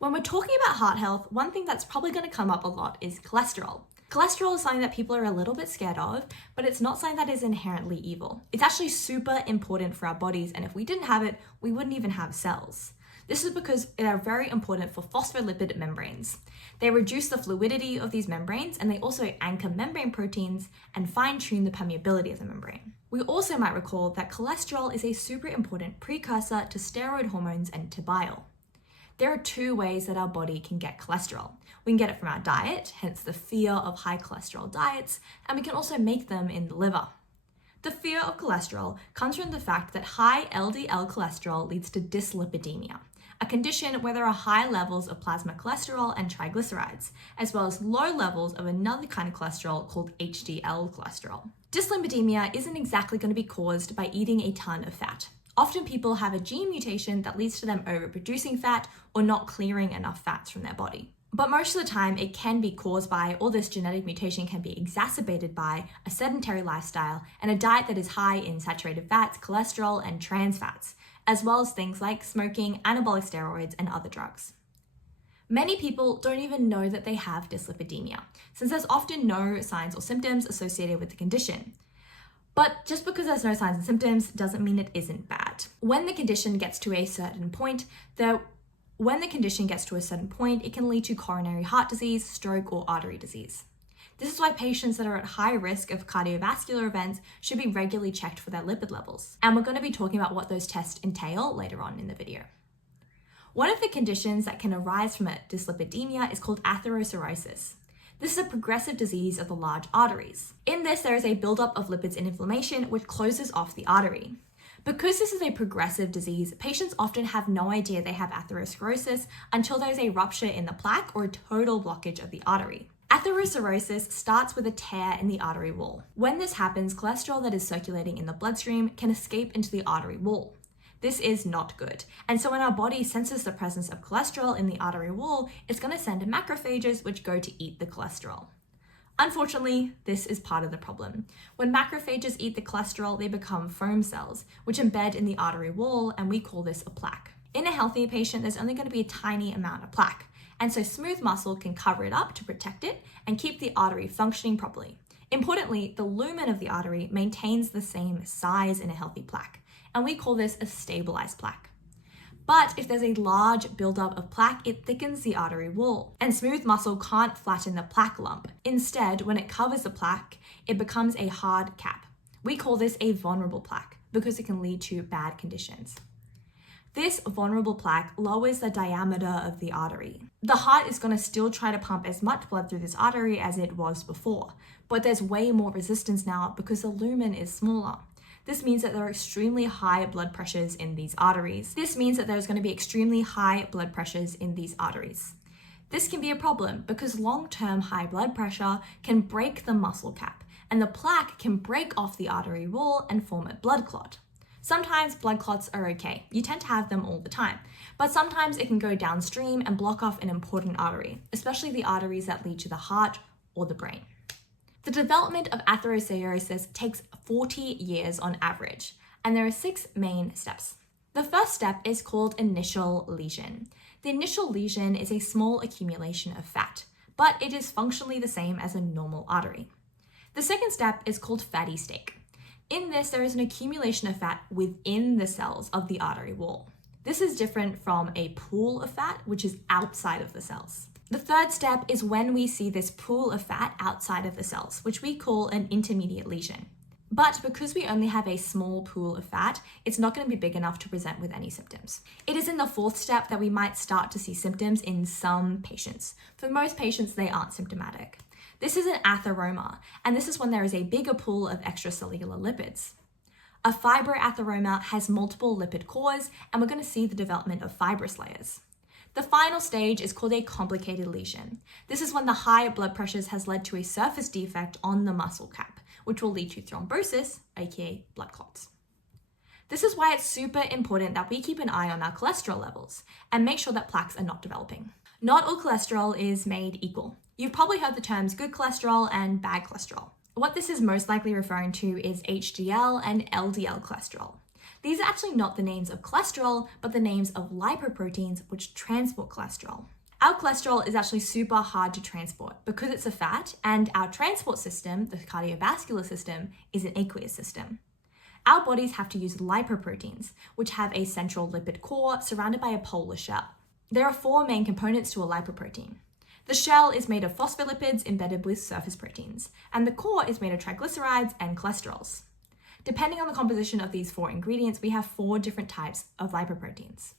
When we're talking about heart health, one thing that's probably going to come up a lot is cholesterol. Cholesterol is something that people are a little bit scared of, but it's not something that is inherently evil. It's actually super important for our bodies, and if we didn't have it, we wouldn't even have cells. This is because they are very important for phospholipid membranes. They reduce the fluidity of these membranes, and they also anchor membrane proteins and fine-tune the permeability of the membrane. We also might recall that cholesterol is a super important precursor to steroid hormones and to bile. There are two ways that our body can get cholesterol. We can get it from our diet, hence the fear of high cholesterol diets, and we can also make them in the liver. The fear of cholesterol comes from the fact that high LDL cholesterol leads to dyslipidemia, a condition where there are high levels of plasma cholesterol and triglycerides, as well as low levels of another kind of cholesterol called HDL cholesterol. Dyslipidemia isn't exactly going to be caused by eating a ton of fat. Often people have a gene mutation that leads to them overproducing fat or not clearing enough fats from their body. But most of the time it can be caused by, or this genetic mutation can be exacerbated by, a sedentary lifestyle and a diet that is high in saturated fats, cholesterol, and trans fats, as well as things like smoking, anabolic steroids, and other drugs. Many people don't even know that they have dyslipidemia, since there's often no signs or symptoms associated with the condition. But just because there's no signs and symptoms doesn't mean it isn't bad. When the condition gets to a certain point, it can lead to coronary heart disease, stroke, or artery disease. This is why patients that are at high risk of cardiovascular events should be regularly checked for their lipid levels. And we're going to be talking about what those tests entail later on in the video. One of the conditions that can arise from dyslipidemia is called atherosclerosis. This is a progressive disease of the large arteries. In this, there is a buildup of lipids and inflammation which closes off the artery. Because this is a progressive disease, patients often have no idea they have atherosclerosis until there is a rupture in the plaque or a total blockage of the artery. Atherosclerosis starts with a tear in the artery wall. When this happens, cholesterol that is circulating in the bloodstream can escape into the artery wall. This is not good. And so when our body senses the presence of cholesterol in the artery wall, it's going to send macrophages which go to eat the cholesterol. Unfortunately, this is part of the problem. When macrophages eat the cholesterol, they become foam cells, which embed in the artery wall, and we call this a plaque. In a healthy patient, there's only going to be a tiny amount of plaque, and so smooth muscle can cover it up to protect it and keep the artery functioning properly. Importantly, the lumen of the artery maintains the same size in a healthy plaque, and we call this a stabilized plaque. But if there's a large buildup of plaque, it thickens the artery wall, and smooth muscle can't flatten the plaque lump. Instead, when it covers the plaque, it becomes a hard cap. We call this a vulnerable plaque because it can lead to bad conditions. This vulnerable plaque lowers the diameter of the artery. The heart is going to still try to pump as much blood through this artery as it was before, but there's way more resistance now because the lumen is smaller. This means that there are extremely high blood pressures in these arteries. This can be a problem because long-term high blood pressure can break the muscle cap, and the plaque can break off the artery wall and form a blood clot. Sometimes blood clots are okay. You tend to have them all the time, but sometimes it can go downstream and block off an important artery, especially the arteries that lead to the heart or the brain. The development of atherosclerosis takes 40 years on average, and there are 6 main steps. The first step is called initial lesion. The initial lesion is a small accumulation of fat, but it is functionally the same as a normal artery. The second step is called fatty stake. In this, there is an accumulation of fat within the cells of the artery wall. This is different from a pool of fat, which is outside of the cells. The third step is when we see this pool of fat outside of the cells, which we call an intermediate lesion. But because we only have a small pool of fat, it's not going to be big enough to present with any symptoms. It is in the fourth step that we might start to see symptoms in some patients. For most patients, they aren't symptomatic. This is an atheroma, and this is when there is a bigger pool of extracellular lipids. A fibroatheroma has multiple lipid cores, and we're going to see the development of fibrous layers. The final stage is called a complicated lesion. This is when the high blood pressures has led to a surface defect on the muscle cap, which will lead to thrombosis, aka blood clots. This is why it's super important that we keep an eye on our cholesterol levels and make sure that plaques are not developing. Not all cholesterol is made equal. You've probably heard the terms good cholesterol and bad cholesterol. What this is most likely referring to is HDL and LDL cholesterol. These are actually not the names of cholesterol, but the names of lipoproteins which transport cholesterol. Our cholesterol is actually super hard to transport because it's a fat, and our transport system, the cardiovascular system, is an aqueous system. Our bodies have to use lipoproteins, which have a central lipid core surrounded by a polar shell. There are 4 main components to a lipoprotein. The shell is made of phospholipids embedded with surface proteins, and the core is made of triglycerides and cholesterols. Depending on the composition of these 4 ingredients, we have 4 different types of lipoproteins.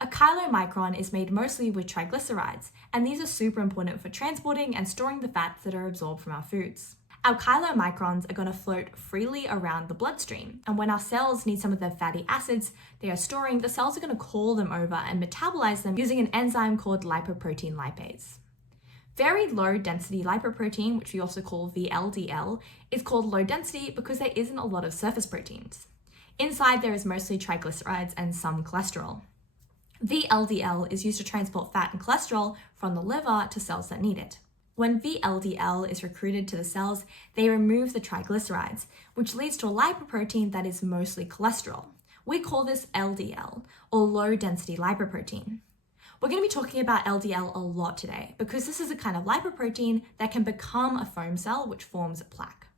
A chylomicron is made mostly with triglycerides, and these are super important for transporting and storing the fats that are absorbed from our foods. Our chylomicrons are going to float freely around the bloodstream, and when our cells need some of the fatty acids they are storing, the cells are going to call them over and metabolize them using an enzyme called lipoprotein lipase. Very low density lipoprotein, which we also call VLDL, is called low density because there isn't a lot of surface proteins. Inside there is mostly triglycerides and some cholesterol. VLDL is used to transport fat and cholesterol from the liver to cells that need it. When VLDL is recruited to the cells, they remove the triglycerides, which leads to a lipoprotein that is mostly cholesterol. We call this LDL, or low density lipoprotein. We're going to be talking about LDL a lot today because this is a kind of lipoprotein that can become a foam cell which forms plaque.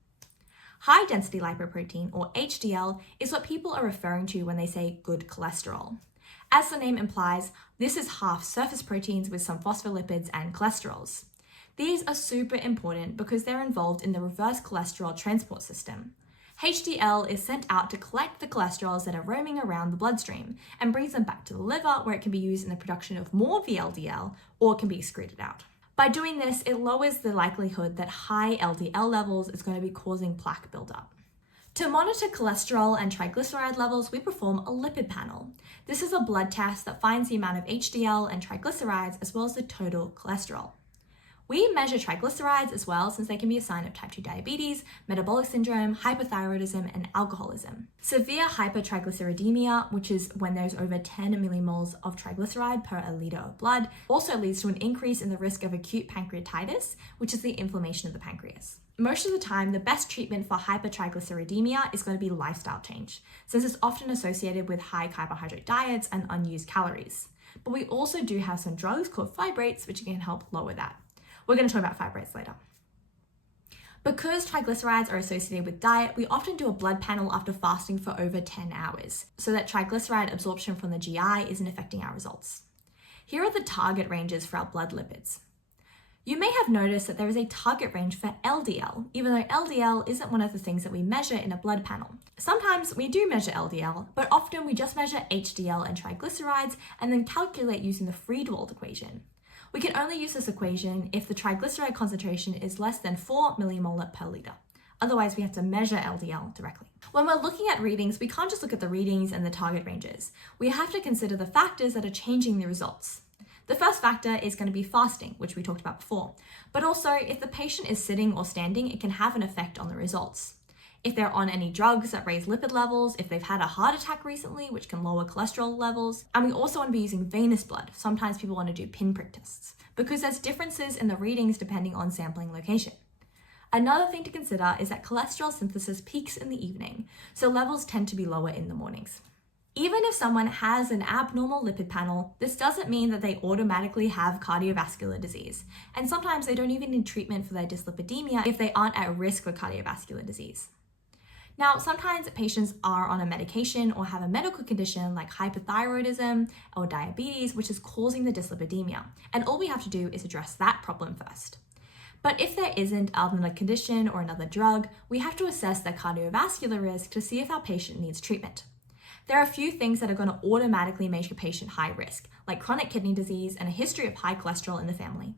High density lipoprotein, or HDL, is what people are referring to when they say good cholesterol. As the name implies, this is half surface proteins with some phospholipids and cholesterols. These are super important because they're involved in the reverse cholesterol transport system. HDL is sent out to collect the cholesterols that are roaming around the bloodstream and brings them back to the liver where it can be used in the production of more VLDL or can be excreted out. By doing this, it lowers the likelihood that high LDL levels is going to be causing plaque buildup. To monitor cholesterol and triglyceride levels, we perform a lipid panel. This is a blood test that finds the amount of HDL and triglycerides as well as the total cholesterol. We measure triglycerides as well since they can be a sign of type 2 diabetes, metabolic syndrome, hypothyroidism, and alcoholism. Severe hypertriglyceridemia, which is when there's over 10 millimoles of triglyceride per a liter of blood, also leads to an increase in the risk of acute pancreatitis, which is the inflammation of the pancreas. Most of the time, the best treatment for hypertriglyceridemia is going to be lifestyle change, since it's often associated with high carbohydrate diets and unused calories. But we also do have some drugs called fibrates, which can help lower that. We're going to talk about fibrates later. Because triglycerides are associated with diet, we often do a blood panel after fasting for over 10 hours, so that triglyceride absorption from the GI isn't affecting our results. Here are the target ranges for our blood lipids. You may have noticed that there is a target range for LDL, even though LDL isn't one of the things that we measure in a blood panel. Sometimes we do measure LDL, but often we just measure HDL and triglycerides and then calculate using the Friedwald equation. We can only use this equation if the triglyceride concentration is less than 4 millimolar per liter. Otherwise, we have to measure LDL directly. When we're looking at readings, we can't just look at the readings and the target ranges. We have to consider the factors that are changing the results. The first factor is going to be fasting, which we talked about before. But also, if the patient is sitting or standing, it can have an effect on the results. If they're on any drugs that raise lipid levels, if they've had a heart attack recently, which can lower cholesterol levels, and we also want to be using venous blood. Sometimes people want to do pinprick tests because there's differences in the readings depending on sampling location. Another thing to consider is that cholesterol synthesis peaks in the evening, so levels tend to be lower in the mornings. Even if someone has an abnormal lipid panel, this doesn't mean that they automatically have cardiovascular disease, and sometimes they don't even need treatment for their dyslipidemia if they aren't at risk for cardiovascular disease. Now, sometimes patients are on a medication or have a medical condition like hypothyroidism or diabetes, which is causing the dyslipidemia, and all we have to do is address that problem first. But if there isn't another condition or another drug, we have to assess their cardiovascular risk to see if our patient needs treatment. There are a few things that are going to automatically make a patient high risk, like chronic kidney disease and a history of high cholesterol in the family.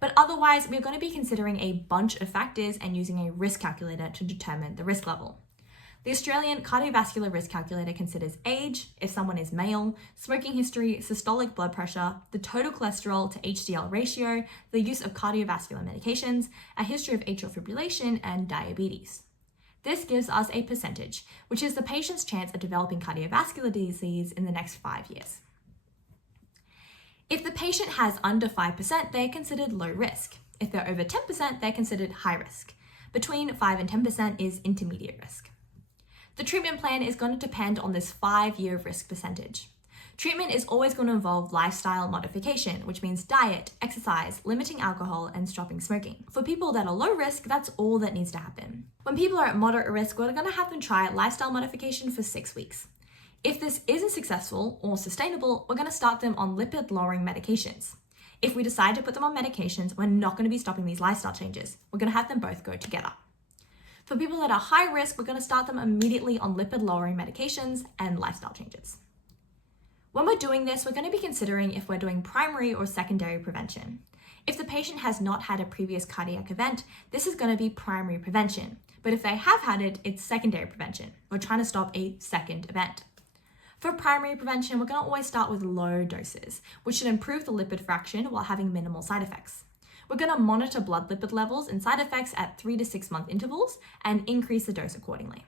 But otherwise, we're going to be considering a bunch of factors and using a risk calculator to determine the risk level. The Australian Cardiovascular Risk Calculator considers age, if someone is male, smoking history, systolic blood pressure, the total cholesterol to HDL ratio, the use of cardiovascular medications, a history of atrial fibrillation, and diabetes. This gives us a percentage, which is the patient's chance of developing cardiovascular disease in the next 5 years. If the patient has under 5%, they're considered low risk. If they're over 10%, they're considered high risk. Between 5 and 10% is intermediate risk. The treatment plan is going to depend on this 5-year risk percentage. Treatment is always going to involve lifestyle modification, which means diet, exercise, limiting alcohol, and stopping smoking. For people that are low risk, that's all that needs to happen. When people are at moderate risk, we're going to have them try lifestyle modification for 6 weeks. If this isn't successful or sustainable, we're going to start them on lipid-lowering medications. If we decide to put them on medications, we're not going to be stopping these lifestyle changes. We're going to have them both go together. For people that are high risk, we're going to start them immediately on lipid-lowering medications and lifestyle changes. When we're doing this, we're going to be considering if we're doing primary or secondary prevention. If the patient has not had a previous cardiac event, this is going to be primary prevention. But if they have had it, it's secondary prevention. We're trying to stop a second event. For primary prevention, we're going to always start with low doses, which should improve the lipid fraction while having minimal side effects. We're going to monitor blood lipid levels and side effects at 3 to 6 month intervals and increase the dose accordingly.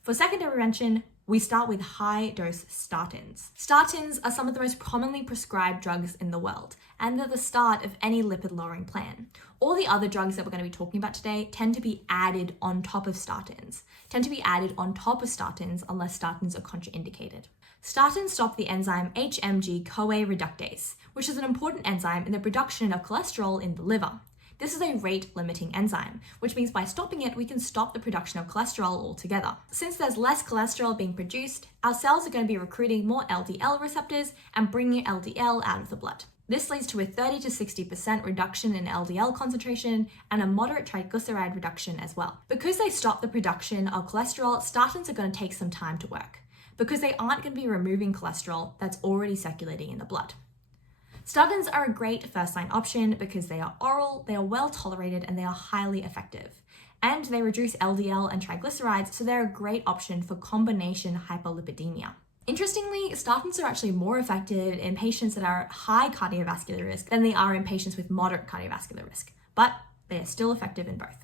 For secondary prevention, we start with high-dose statins. Statins are some of the most commonly prescribed drugs in the world, and they're the start of any lipid-lowering plan. All the other drugs that we're going to be talking about today tend to be added on top of statins, unless statins are contraindicated. Statins stop the enzyme HMG-CoA reductase, which is an important enzyme in the production of cholesterol in the liver. This is a rate-limiting enzyme, which means by stopping it, we can stop the production of cholesterol altogether. Since there's less cholesterol being produced, our cells are going to be recruiting more LDL receptors and bringing LDL out of the blood. This leads to a 30 to 60% reduction in LDL concentration and a moderate triglyceride reduction as well. Because they stop the production of cholesterol, statins are going to take some time to work, because they aren't going to be removing cholesterol that's already circulating in the blood. Statins are a great first-line option because they are oral, they are well tolerated, and they are highly effective. And they reduce LDL and triglycerides, so they're a great option for combination hyperlipidemia. Interestingly, statins are actually more effective in patients that are at high cardiovascular risk than they are in patients with moderate cardiovascular risk, but they are still effective in both.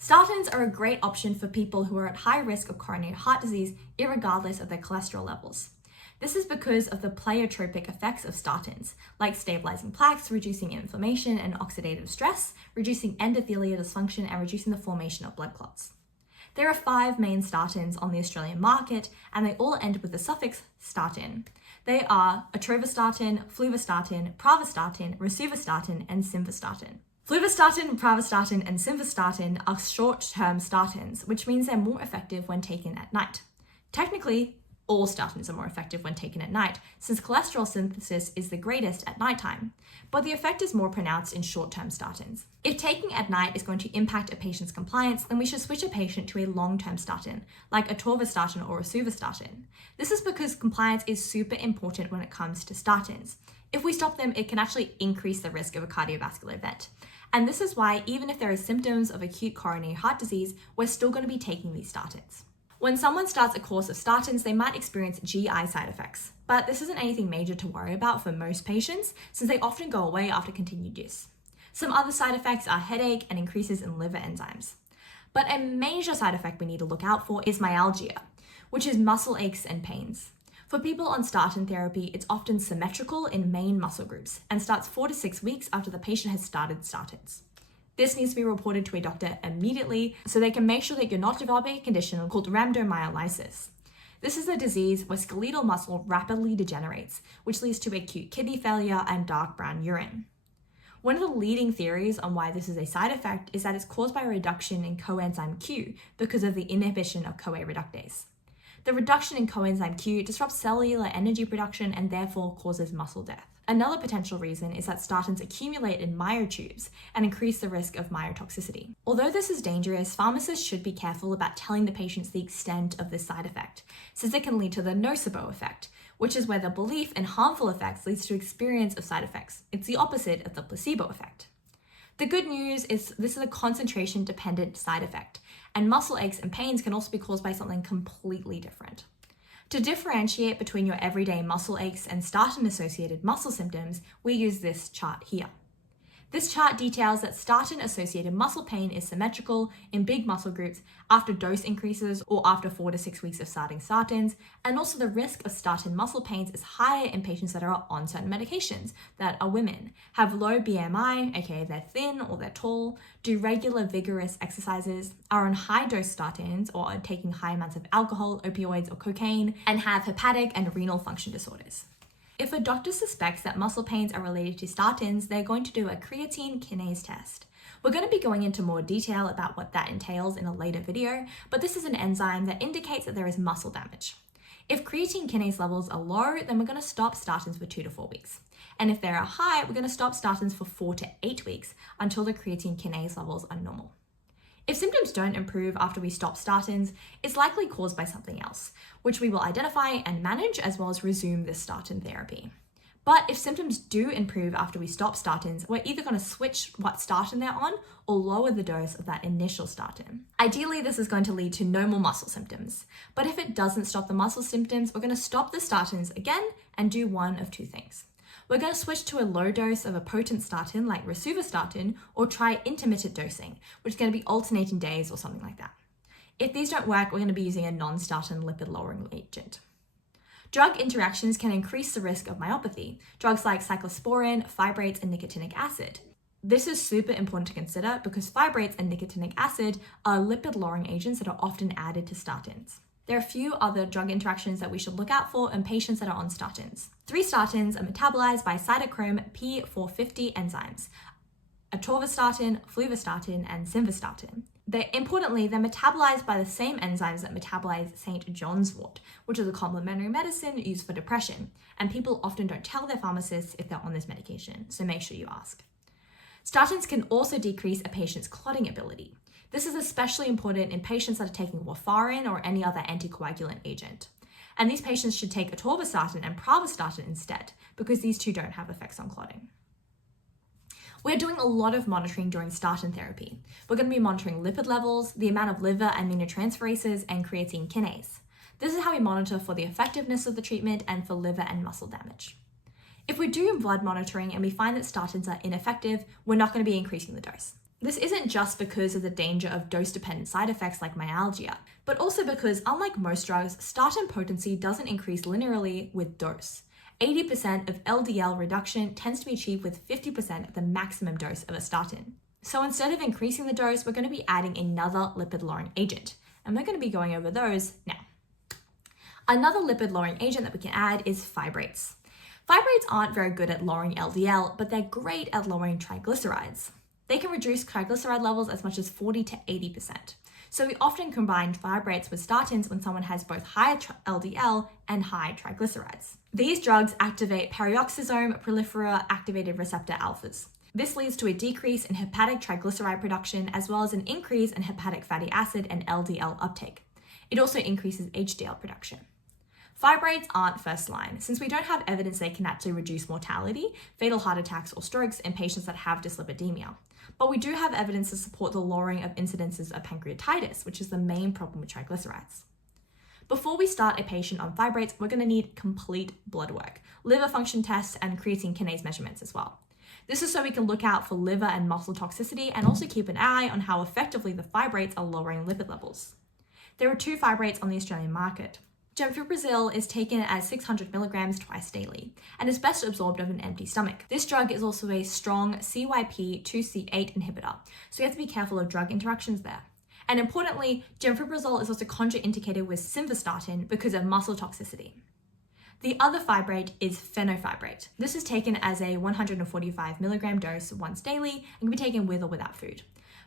Statins are a great option for people who are at high risk of coronary heart disease, irregardless of their cholesterol levels. This is because of the pleiotropic effects of statins, like stabilizing plaques, reducing inflammation and oxidative stress, reducing endothelial dysfunction, and reducing the formation of blood clots. There are 5 main statins on the Australian market, and they all end with the suffix statin. They are atorvastatin, fluvastatin, pravastatin, rosuvastatin, and simvastatin. Fluvastatin, pravastatin, and simvastatin are short-term statins, which means they're more effective when taken at night. Technically, all statins are more effective when taken at night, since cholesterol synthesis is the greatest at nighttime, but the effect is more pronounced in short-term statins. If taking at night is going to impact a patient's compliance, then we should switch a patient to a long-term statin, like atorvastatin or rosuvastatin. This is because compliance is super important when it comes to statins. If we stop them, it can actually increase the risk of a cardiovascular event. And this is why, even if there are symptoms of acute coronary heart disease, we're still going to be taking these statins. When someone starts a course of statins, they might experience GI side effects, but this isn't anything major to worry about for most patients, since they often go away after continued use. Some other side effects are headache and increases in liver enzymes. But a major side effect we need to look out for is myalgia, which is muscle aches and pains. For people on statin therapy, it's often symmetrical in main muscle groups and starts 4 to 6 weeks after the patient has started statins. This needs to be reported to a doctor immediately so they can make sure that you're not developing a condition called rhabdomyolysis. This is a disease where skeletal muscle rapidly degenerates, which leads to acute kidney failure and dark brown urine. One of the leading theories on why this is a side effect is that it's caused by a reduction in coenzyme Q because of the inhibition of CoA reductase. The reduction in coenzyme Q disrupts cellular energy production and therefore causes muscle death. Another potential reason is that statins accumulate in myotubes and increase the risk of myotoxicity. Although this is dangerous, pharmacists should be careful about telling the patients the extent of this side effect, since it can lead to the nocebo effect, which is where the belief in harmful effects leads to experience of side effects. It's the opposite of the placebo effect. The good news is this is a concentration-dependent side effect, and muscle aches and pains can also be caused by something completely different. To differentiate between your everyday muscle aches and statin-associated muscle symptoms, we use this chart here. This chart details that statin-associated muscle pain is symmetrical in big muscle groups after dose increases or after 4 to 6 weeks of starting statins, and also the risk of statin muscle pains is higher in patients that are on certain medications, that are women, have low BMI, aka they're thin or they're tall, do regular vigorous exercises, are on high-dose statins or are taking high amounts of alcohol, opioids, or cocaine, and have hepatic and renal function disorders. If a doctor suspects that muscle pains are related to statins, they're going to do a creatine kinase test. We're going to be going into more detail about what that entails in a later video, but this is an enzyme that indicates that there is muscle damage. If creatine kinase levels are low, then we're going to stop statins for 2 to 4 weeks. And if they are high, we're going to stop statins for 4 to 8 weeks until the creatine kinase levels are normal. If symptoms don't improve after we stop statins, it's likely caused by something else, which we will identify and manage as well as resume this statin therapy. But if symptoms do improve after we stop statins, we're either going to switch what statin they're on or lower the dose of that initial statin. Ideally, this is going to lead to no more muscle symptoms. But if it doesn't stop the muscle symptoms, we're going to stop the statins again and do one of two things. We're going to switch to a low dose of a potent statin like rosuvastatin or try intermittent dosing, which is going to be alternating days or something like that. If these don't work, we're going to be using a non-statin lipid-lowering agent. Drug interactions can increase the risk of myopathy, drugs like cyclosporin, fibrates, and nicotinic acid. This is super important to consider because fibrates and nicotinic acid are lipid-lowering agents that are often added to statins. There are a few other drug interactions that we should look out for in patients that are on statins. 3 statins are metabolized by cytochrome P450 enzymes: atorvastatin, fluvastatin, and simvastatin. Importantly, they're metabolized by the same enzymes that metabolize St. John's wort, which is a complementary medicine used for depression, and people often don't tell their pharmacists if they're on this medication, so make sure you ask. Statins can also decrease a patient's clotting ability. This is especially important in patients that are taking warfarin or any other anticoagulant agent. And these patients should take atorvastatin and pravastatin instead, because these two don't have effects on clotting. We're doing a lot of monitoring during statin therapy. We're going to be monitoring lipid levels, the amount of liver aminotransferases, and creatine kinase. This is how we monitor for the effectiveness of the treatment and for liver and muscle damage. If we do blood monitoring and we find that statins are ineffective, we're not going to be increasing the dose. This isn't just because of the danger of dose-dependent side effects like myalgia, but also because, unlike most drugs, statin potency doesn't increase linearly with dose. 80% of LDL reduction tends to be achieved with 50% of the maximum dose of a statin. So instead of increasing the dose, we're going to be adding another lipid-lowering agent, and we're going to be going over those now. Another lipid-lowering agent that we can add is fibrates. Fibrates aren't very good at lowering LDL, but they're great at lowering triglycerides. They can reduce triglyceride levels as much as 40 to 80%. So we often combine fibrates with statins when someone has both high LDL and high triglycerides. These drugs activate peroxisome proliferar activated receptor alphas. This leads to a decrease in hepatic triglyceride production as well as an increase in hepatic fatty acid and LDL uptake. It also increases HDL production. Fibrates aren't first line, since we don't have evidence they can actually reduce mortality, fatal heart attacks, or strokes in patients that have dyslipidemia. But we do have evidence to support the lowering of incidences of pancreatitis, which is the main problem with triglycerides. Before we start a patient on fibrates, we're going to need complete blood work, liver function tests, and creatine kinase measurements as well. This is so we can look out for liver and muscle toxicity and also keep an eye on how effectively the fibrates are lowering lipid levels. There are 2 fibrates on the Australian market. Gemfibrozil is taken as 600 milligrams twice daily and is best absorbed of an empty stomach. This drug is also a strong CYP2C8 inhibitor, so you have to be careful of drug interactions there. And importantly, gemfibrozil is also contraindicated with simvastatin because of muscle toxicity. The other fibrate is fenofibrate. This is taken as a 145 milligram dose once daily and can be taken with or without food.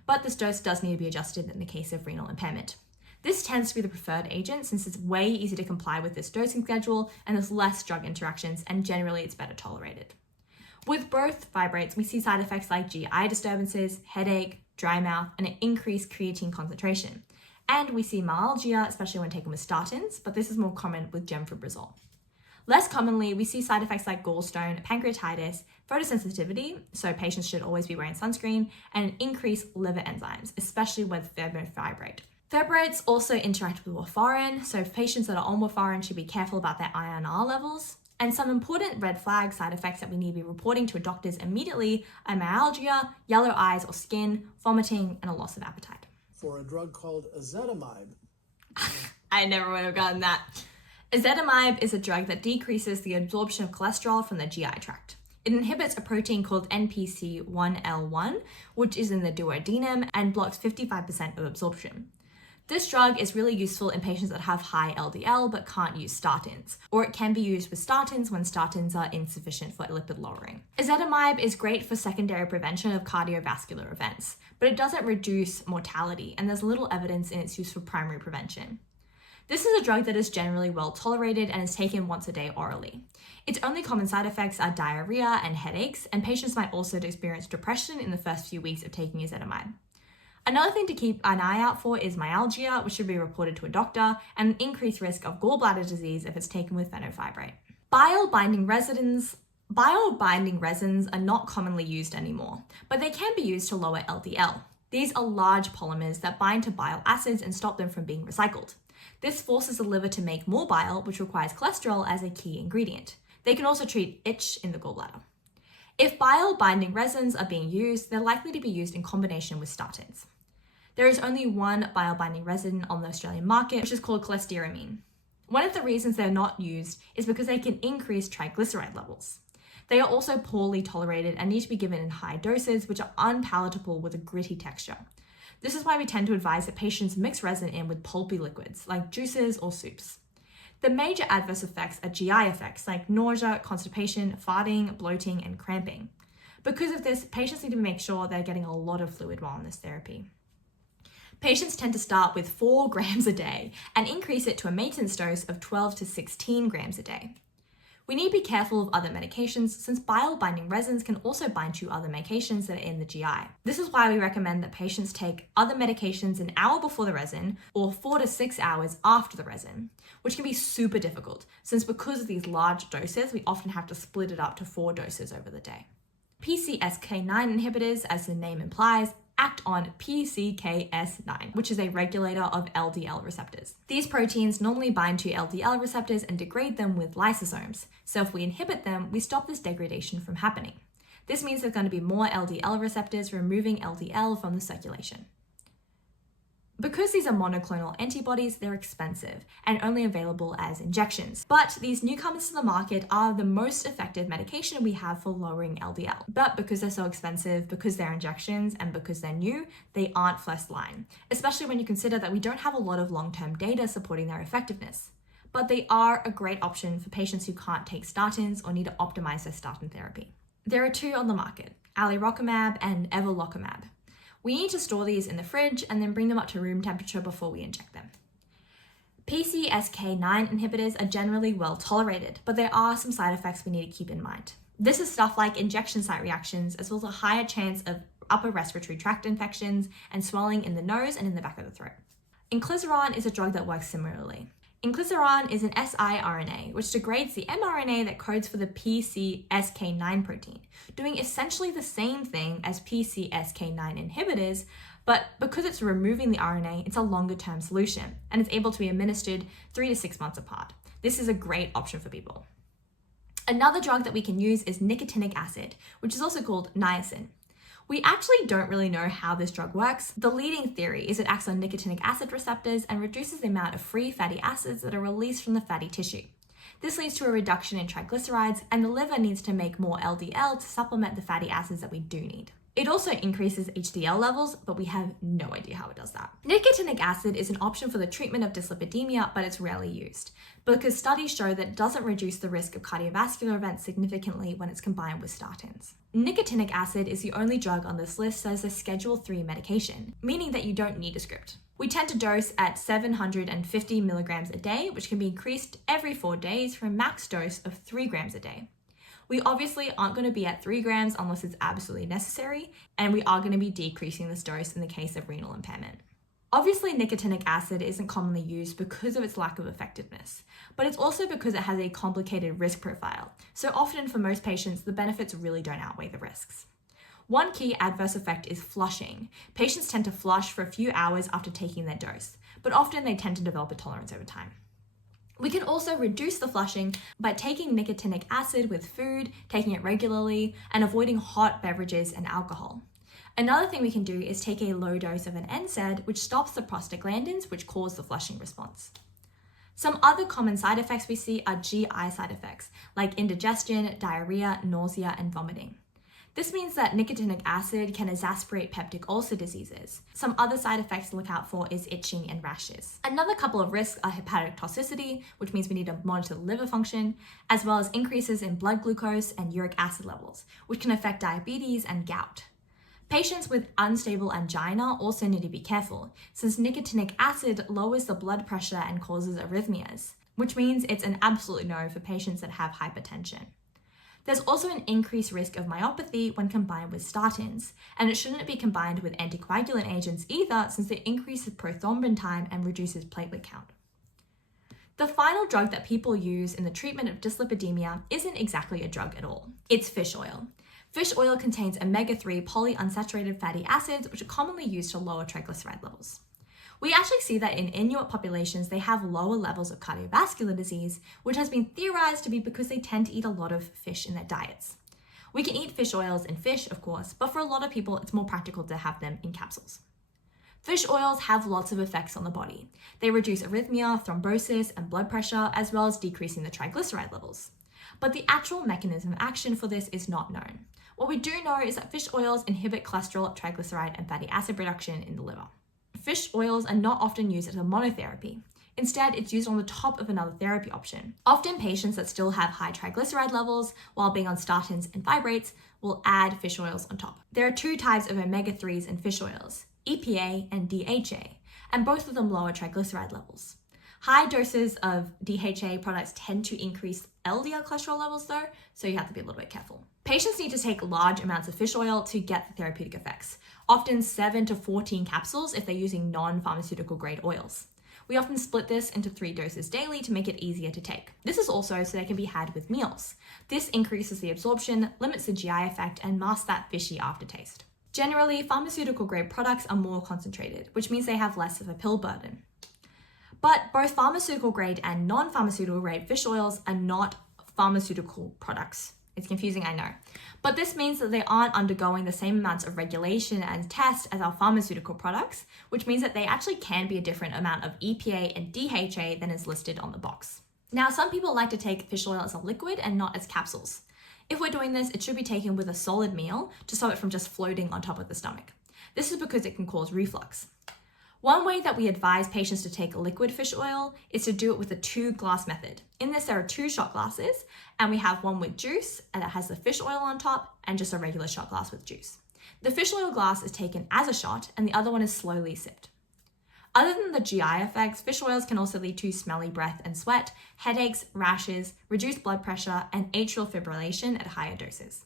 But this dose does need to be adjusted in the case of renal impairment. This tends to be the preferred agent since it's way easier to comply with this dosing schedule and there's less drug interactions and generally it's better tolerated. With both fibrates, we see side effects like GI disturbances, headache, dry mouth, and an increased creatine concentration. And we see myalgia, especially when taken with statins, but this is more common with gemfibrozil. Less commonly, we see side effects like gallstone, pancreatitis, photosensitivity, so patients should always be wearing sunscreen, and an increased liver enzymes, especially with fenofibrate. Fibrates also interact with warfarin, so patients that are on warfarin should be careful about their INR levels. And some important red flag side effects that we need to be reporting to doctors immediately are myalgia, yellow eyes or skin, vomiting, and a loss of appetite. For a drug called ezetimibe. I never would have gotten that. Ezetimibe is a drug that decreases the absorption of cholesterol from the GI tract. It inhibits a protein called NPC1L1, which is in the duodenum, and blocks 55% of absorption. This drug is really useful in patients that have high LDL but can't use statins, or it can be used with statins when statins are insufficient for lipid lowering. Ezetimibe is great for secondary prevention of cardiovascular events, but it doesn't reduce mortality, and there's little evidence in its use for primary prevention. This is a drug that is generally well tolerated and is taken once a day orally. Its only common side effects are diarrhea and headaches, and patients might also experience depression in the first few weeks of taking ezetimibe. Another thing to keep an eye out for is myalgia, which should be reported to a doctor, and an increased risk of gallbladder disease if it's taken with fenofibrate. Bile-binding resins are not commonly used anymore, but they can be used to lower LDL. These are large polymers that bind to bile acids and stop them from being recycled. This forces the liver to make more bile, which requires cholesterol as a key ingredient. They can also treat itch in the gallbladder. If bile-binding resins are being used, they're likely to be used in combination with statins. There is only one bile-binding resin on the Australian market, which is called cholestyramine. One of the reasons they're not used is because they can increase triglyceride levels. They are also poorly tolerated and need to be given in high doses, which are unpalatable with a gritty texture. This is why we tend to advise that patients mix resin in with pulpy liquids, like juices or soups. The major adverse effects are GI effects, like nausea, constipation, farting, bloating, and cramping. Because of this, patients need to make sure they're getting a lot of fluid while on this therapy. Patients tend to start with 4 grams a day and increase it to a maintenance dose of 12 to 16 grams a day. We need to be careful of other medications since bile-binding resins can also bind to other medications that are in the GI. This is why we recommend that patients take other medications an hour before the resin or 4 to 6 hours after the resin, which can be super difficult since because of these large doses, we often have to split it up to 4 doses over the day. PCSK9 inhibitors, as the name implies, act on PCKS9, which is a regulator of LDL receptors. These proteins normally bind to LDL receptors and degrade them with lysosomes. So if we inhibit them, we stop this degradation from happening. This means there's going to be more LDL receptors removing LDL from the circulation. Because these are monoclonal antibodies, they're expensive and only available as injections. But these newcomers to the market are the most effective medication we have for lowering LDL. But because they're so expensive, because they're injections, and because they're new, they aren't first line, especially when you consider that we don't have a lot of long-term data supporting their effectiveness. But they are a great option for patients who can't take statins or need to optimize their statin therapy. There are 2 on the market, alirocumab and evolocumab. We need to store these in the fridge and then bring them up to room temperature before we inject them. PCSK9 inhibitors are generally well tolerated, but there are some side effects we need to keep in mind. This is stuff like injection site reactions, as well as a higher chance of upper respiratory tract infections and swelling in the nose and in the back of the throat. Inclisiran is a drug that works similarly. Inclisiran is an siRNA, which degrades the mRNA that codes for the PCSK9 protein, doing essentially the same thing as PCSK9 inhibitors, but because it's removing the RNA, it's a longer-term solution, and it's able to be administered 3 to 6 months apart. This is a great option for people. Another drug that we can use is nicotinic acid, which is also called niacin. We actually don't really know how this drug works. The leading theory is it acts on nicotinic acid receptors and reduces the amount of free fatty acids that are released from the fatty tissue. This leads to a reduction in triglycerides, and the liver needs to make more LDL to supplement the fatty acids that we do need. It also increases HDL levels, but we have no idea how it does that. Nicotinic acid is an option for the treatment of dyslipidemia, but it's rarely used because studies show that it doesn't reduce the risk of cardiovascular events significantly when it's combined with statins. Nicotinic acid is the only drug on this list that is a Schedule 3 medication, meaning that you don't need a script. We tend to dose at 750 milligrams a day, which can be increased every 4 days for a max dose of 3 grams a day. We obviously aren't going to be at 3 grams unless it's absolutely necessary, and we are going to be decreasing this dose in the case of renal impairment. Obviously, nicotinic acid isn't commonly used because of its lack of effectiveness, but it's also because it has a complicated risk profile. So often for most patients, the benefits really don't outweigh the risks. One key adverse effect is flushing. Patients tend to flush for a few hours after taking their dose, but often they tend to develop a tolerance over time. We can also reduce the flushing by taking nicotinic acid with food, taking it regularly, and avoiding hot beverages and alcohol. Another thing we can do is take a low dose of an NSAID, which stops the prostaglandins, which cause the flushing response. Some other common side effects we see are GI side effects, like indigestion, diarrhea, nausea, and vomiting. This means that nicotinic acid can exacerbate peptic ulcer diseases. Some other side effects to look out for is itching and rashes. Another couple of risks are hepatic toxicity, which means we need to monitor the liver function, as well as increases in blood glucose and uric acid levels, which can affect diabetes and gout. Patients with unstable angina also need to be careful, since nicotinic acid lowers the blood pressure and causes arrhythmias, which means it's an absolute no for patients that have hypertension. There's also an increased risk of myopathy when combined with statins, and it shouldn't be combined with anticoagulant agents either, since they increase prothrombin time and reduces platelet count. The final drug that people use in the treatment of dyslipidemia isn't exactly a drug at all. It's fish oil. Fish oil contains omega-3 polyunsaturated fatty acids, which are commonly used to lower triglyceride levels. We actually see that in Inuit populations, they have lower levels of cardiovascular disease, which has been theorized to be because they tend to eat a lot of fish in their diets. We can eat fish oils in fish, of course, but for a lot of people, it's more practical to have them in capsules. Fish oils have lots of effects on the body. They reduce arrhythmia, thrombosis, and blood pressure, as well as decreasing the triglyceride levels. But the actual mechanism of action for this is not known. What we do know is that fish oils inhibit cholesterol, triglyceride, and fatty acid production in the liver. Fish oils are not often used as a monotherapy. Instead, it's used on the top of another therapy option. Often patients that still have high triglyceride levels while being on statins and fibrates will add fish oils on top. There are two types of omega-3s in fish oils, EPA and DHA, and both of them lower triglyceride levels. High doses of DHA products tend to increase LDL cholesterol levels though, so you have to be a little bit careful. Patients need to take large amounts of fish oil to get the therapeutic effects, often 7 to 14 capsules if they're using non-pharmaceutical grade oils. We often split this into 3 doses daily to make it easier to take. This is also so they can be had with meals. This increases the absorption, limits the GI effect, and masks that fishy aftertaste. Generally, pharmaceutical grade products are more concentrated, which means they have less of a pill burden. But both pharmaceutical grade and non-pharmaceutical grade fish oils are not pharmaceutical products. It's confusing, I know. But this means that they aren't undergoing the same amounts of regulation and tests as our pharmaceutical products, which means that they actually can be a different amount of EPA and DHA than is listed on the box. Now, some people like to take fish oil as a liquid and not as capsules. If we're doing this, it should be taken with a solid meal to stop it from just floating on top of the stomach. This is because it can cause reflux. One way that we advise patients to take liquid fish oil is to do it with a 2-glass method. In this, there are 2 shot glasses, and we have one with juice, and that has the fish oil on top, and just a regular shot glass with juice. The fish oil glass is taken as a shot, and the other one is slowly sipped. Other than the GI effects, fish oils can also lead to smelly breath and sweat, headaches, rashes, reduced blood pressure, and atrial fibrillation at higher doses.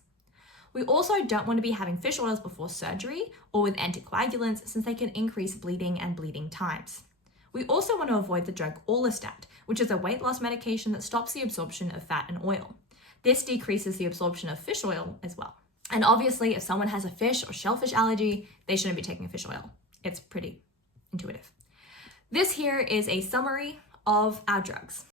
We also don't want to be having fish oils before surgery or with anticoagulants, since they can increase bleeding and bleeding times. We also want to avoid the drug orlistat, which is a weight loss medication that stops the absorption of fat and oil. This decreases the absorption of fish oil as well. And obviously, if someone has a fish or shellfish allergy, they shouldn't be taking fish oil. It's pretty intuitive. This here is a summary of our drugs.